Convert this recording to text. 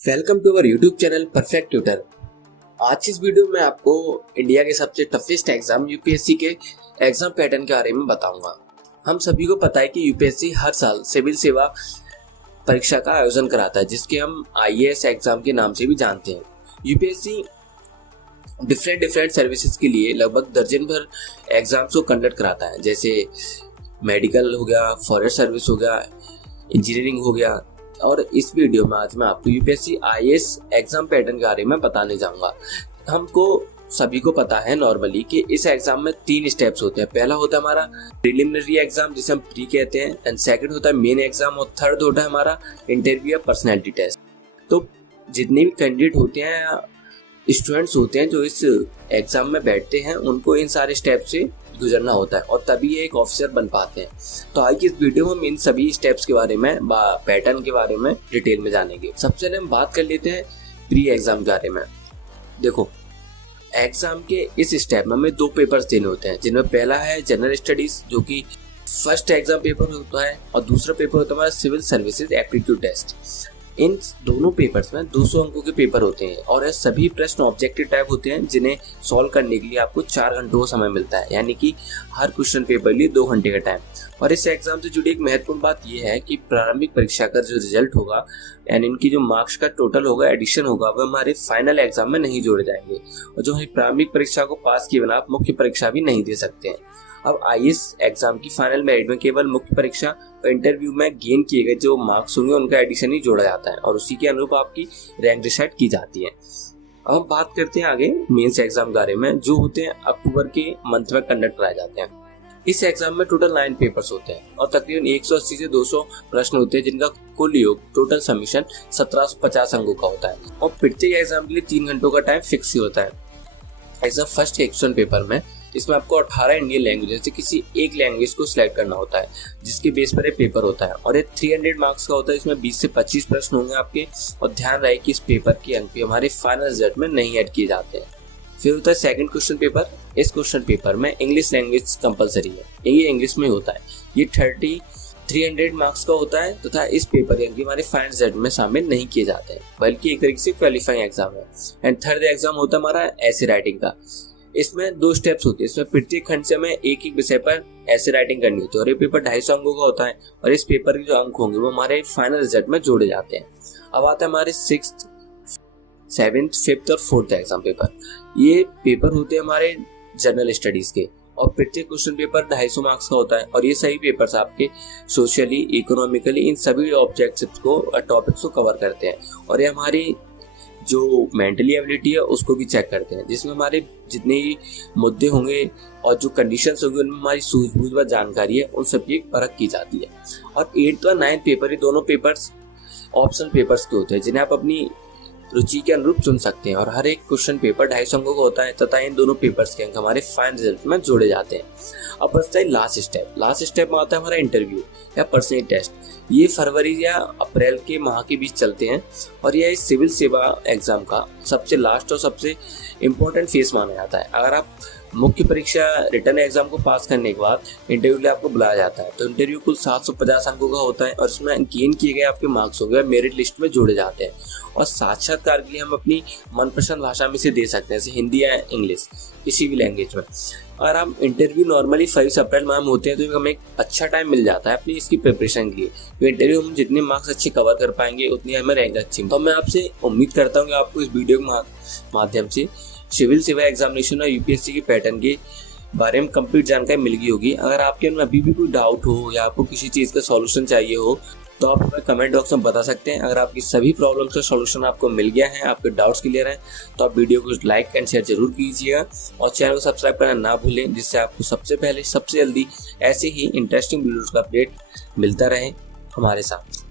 Welcome to our YouTube channel Perfect Tutor. आज की इस वीडियो में आपको इंडिया के सबसे टफेस्ट एग्जाम यूपीएससी के एग्जाम पैटर्न के बारे में बताऊंगा। हम सभी को पता है कि यूपीएससी हर साल सिविल सेवा परीक्षा का आयोजन कराता है, जिसके हम आईएएस एग्जाम के नाम से भी जानते हैं। यूपीएससी डिफरेंट सर्विसेज के लिए लगभग दर्जन भर एग्जाम्स को कंडक्ट कराता है, जैसे मेडिकल हो गया, फॉरेस्ट सर्विस हो गया, इंजीनियरिंग हो गया। और इस वीडियो में आज मैं आपको यूपीएससी आईएएस एग्जाम पैटर्न के बारे में बताने जाऊंगा। हमको सभी को पता है नॉर्मली कि इस एग्जाम में 3 स्टेप्स होते हैं। पहला होता है हमारा प्रिलिमिनरी एग्जाम, जिसे हम प्री कहते हैं, एंड सेकंड होता है मेन एग्जाम, और थर्ड होता है हमारा इंटरव्यू या पर्सनैलिटी टेस्ट। तो जितने भी कैंडिडेट होते हैं या स्टूडेंट्स होते हैं जो इस एग्जाम में बैठते हैं, उनको इन सारे स्टेप से गुजरना होता है और तभी ये एक ऑफिसर बन पाते हैं। तो आज की इस वीडियो में हम इन सभी स्टेप्स के बारे में, पैटर्न के बारे में डिटेल में जानेंगे। सबसे पहले हम बात कर लेते हैं प्री एग्जाम के बारे में। देखो, एग्जाम के इस स्टेप में हमें 2 पेपर्स देने होते हैं, जिनमें पहला है जनरल स्टडीज, जो कि फर्स्ट एग्जाम पेपर होता है, और दूसरा पेपर होता है हमारा सिविल सर्विसेज एप्टीट्यूड टेस्ट। इन दोनों पेपर्स में 200 अंकों के पेपर होते हैं और ये सभी प्रश्न ऑब्जेक्टिव टाइप होते हैं, जिन्हें सॉल्व करने के लिए आपको 4 घंटों का समय मिलता है, यानी कि हर क्वेश्चन पेपर के लिए 2 घंटे का टाइम। और इस एग्जाम से जुड़ी एक महत्वपूर्ण बात यह है कि प्रारंभिक परीक्षा का जो रिजल्ट होगा यानी इनकी जो मार्क्स का टोटल होगा, एडिशन होगा, वह हमारे फाइनल एग्जाम में नहीं जोड़े जाएंगे। और जो है प्रारंभिक परीक्षा को पास किए बिना आप मुख्य परीक्षा भी नहीं दे सकते हैं। अब आईएएस एग्जाम की फाइनल मेरिट में केवल मुख्य परीक्षा और इंटरव्यू में गेन किए गए जो मार्क्स होंगे उनका एडिशन ही जोड़ा जाता है और उसी के अनुरूप आपकी रैंक डिसाइड की जाती है। अब हम बात करते हैं आगे मेंस एग्जाम के बारे में, जो होते हैं अक्टूबर के मंथ में कंडक्ट कराए जाते हैं। इस एग्जाम में टोटल 9 पेपर्स होते हैं और तकरीबन 180 से 200 प्रश्न होते हैं, जिनका कुल योग टोटल सबमिशन 1750 अंकों का होता है। और प्रत्येक एग्जाम के लिए 3 घंटों का टाइम फिक्स ही होता है। एग्जाम फर्स्ट क्वेश्चन पेपर में इसमें आपको 18 इंडियन लैंग्वेज से किसी एक लैंग्वेज को सिलेक्ट करना होता है, जिसके बेस पर एक पेपर होता है और ये 300 मार्क्स का होता है। इसमें 20 से 25 प्रश्न होंगे आपके, और ध्यान रहे कि इस पेपर के अंक भी हमारे फाइनल रिजल्ट में नहीं ऐड किए जाते हैं। फिर होता है सेकंड क्वेश्चन पेपर। इस क्वेश्चन पेपर में इंग्लिश लैंग्वेज कंपलसरी है, ये इंग्लिश में होता है। ये 300 मार्क्स का होता है तथा इस पेपर के अंक हमारे फाइनल रिजल्ट में शामिल नहीं किए जाते हैं, बल्कि एक तरीके से क्वालिफाइंग एग्जाम है। एंड थर्ड एग्जाम होता है हमारा ऐसे राइटिंग का। इसमें 2 स्टेप्स होते हैं। इसमें प्रत्येक खंड से हमें एक विषय पर ऐसे राइटिंग करनी होती है और ये पेपर 250 अंकों का होता है और इस पेपर के जो अंक होंगे वो हमारे फाइनल रिजल्ट में जोड़े जाते हैं। अब आता है हमारे 6th, 7th, 5th और 4th एग्जाम पेपर। ये पेपर होते हैं हमारे जनरल स्टडीज के और प्रत्येक क्वेश्चन पेपर 250 मार्क्स का होता है और ये सभी पेपर्स आपके सोशली, इकोनॉमिकली, इन सभी ऑब्जेक्टिव्स को, टॉपिक्स को कवर करते हैं। और ये हमारी जो मेंटली एबिलिटी है उसको भी चेक करते हैं, जिसमें हमारे जितने ही मुद्दे होंगे और जो कंडीशंस होंगे उनमें हमारी सूझबूझ व जानकारी है, उन सब की परख की जाती है। और 8th और 9th पेपर, ये दोनों पेपर्स ऑप्शनल पेपर्स के होते हैं, जिन्हें आप अपनी रुचि के अनुरूप चुन सकते हैं और हर एक क्वेश्चन पेपर 250 अंकों का होता है तथा इन दोनों पेपर्स के अंक हमारे फाइनल रिजल्ट में जोड़े जाते हैं। अब बचता है लास्ट स्टेप। लास्ट स्टेप में आता है हमारा इंटरव्यू या पर्सनैलिटी टेस्ट। ये फरवरी या अप्रैल के माह के बीच चलते हैं और यह सिविल सेवा एग्जाम का सबसे लास्ट और सबसे इम्पोर्टेंट फेज माना जाता है। अगर आप मुख्य परीक्षा रिटर्न एग्जाम को पास करने के बाद इंटरव्यू के लिए आपको बुलाया जाता है, तो इंटरव्यू कुल 750 अंकों का होता है और इसमें गेन किए गए आपके मार्क्स हो गए मेरिट लिस्ट में जोड़े जाते हैं। और साक्षात्कार के लिए हम अपनी मनपसंद भाषा में से दे सकते हैं, जैसे हिंदी या इंग्लिश, किसी भी लैंग्वेज में। अगर हम इंटरव्यू नॉर्मली 5 अप्रैल माह में होते हैं तो हमें एक अच्छा टाइम मिल जाता है अपनी इसकी प्रिपरेशन के लिए। तो इंटरव्यू हम जितने मार्क्स अच्छे कवर कर पाएंगे उतनी हमें रैंक अच्छी। तो मैं आपसे उम्मीद करता हूँ कि आपको इस वीडियो के माध्यम से सिविल सेवा एग्जामिनेशन और यूपीएससी के पैटर्न के बारे में कंप्लीट जानकारी मिल गई होगी। अगर आपके अंदर अभी भी कोई डाउट हो या आपको किसी चीज़ का सॉल्यूशन चाहिए हो तो आप हमें कमेंट बॉक्स में बता सकते हैं। अगर आपकी सभी प्रॉब्लम्स का सॉल्यूशन आपको मिल गया है, आपके डाउट्स क्लियर हैं, तो आप वीडियो को लाइक एंड शेयर जरूर कीजिएगा और चैनल को सब्सक्राइब करना ना भूलें, जिससे आपको सबसे पहले सबसे जल्दी ऐसे ही इंटरेस्टिंग वीडियोज़ का अपडेट मिलता रहे हमारे साथ।